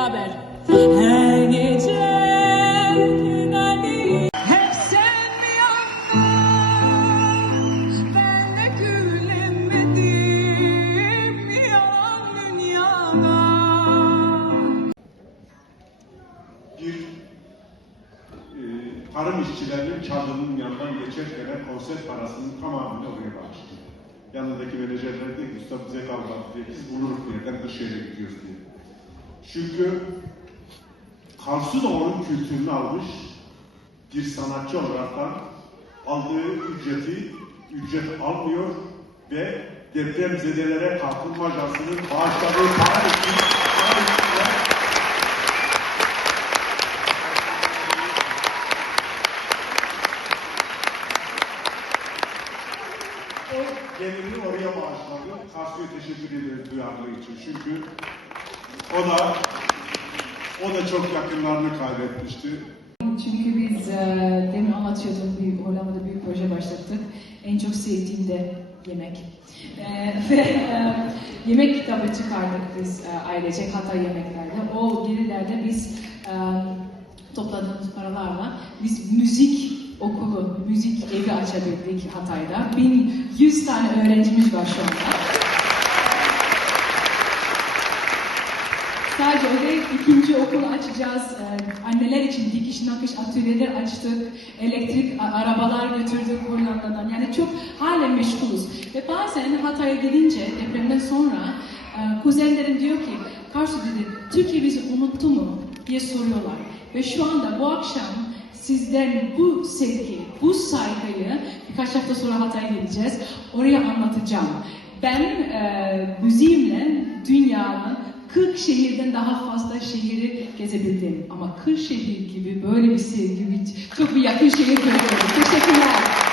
beraber. Her gece e, tarım işçilerinin çadırının yanından geçerken konser parasının tamamını oraya bağışladı. Yanındaki menajerler de Gustav bize kalmadı diye biz buluruz yerden dışarıya gidiyoruz diye. Çünkü Karsu da onun kültürünü almış bir sanatçı olaraktan aldığı ücreti ücret almıyor ve depremzedelere kalkınma ajansının bağışladığı para için o gelirini oraya bağışladı. Karsu'ya teşekkür ederiz duyarlılığı için. Çünkü o da o da çok yakınlarını kaybetmişti. Çünkü biz e, demin anlatıyordum bir Hollanda'da bir proje başlattık. En çok sevdiğim de yemek. E, ve e, yemek kitabı çıkardık biz e, ailecek hatta yemeklerde. O gelirlerde biz e, topladığımız paralarla biz müzik okulu, müzik evi açabildik Hatay'da. 1100 tane öğrencimiz var şu anda. Öyle ikinci okul açacağız. Ee, anneler için dikiş nakış atölyeler açtık. Elektrik arabalar götürdük Hollanda'dan. Yani çok halen meşgulüz. Ve bazen Hatay'a gidince depremden sonra e, kuzenlerim diyor ki Karsu dedi Türkiye bizi unuttu mu diye soruyorlar. Ve şu anda bu akşam sizden bu sevgi, bu saygıyı birkaç hafta sonra Hatay'a gideceğiz. Oraya anlatacağım. Ben e, müziğimle dünyanın 40 şehirden daha fazla şehri gezebildim. Ama Kırşehir gibi böyle bir sevgi, çok bir yakın şehir görüyorum. Teşekkürler.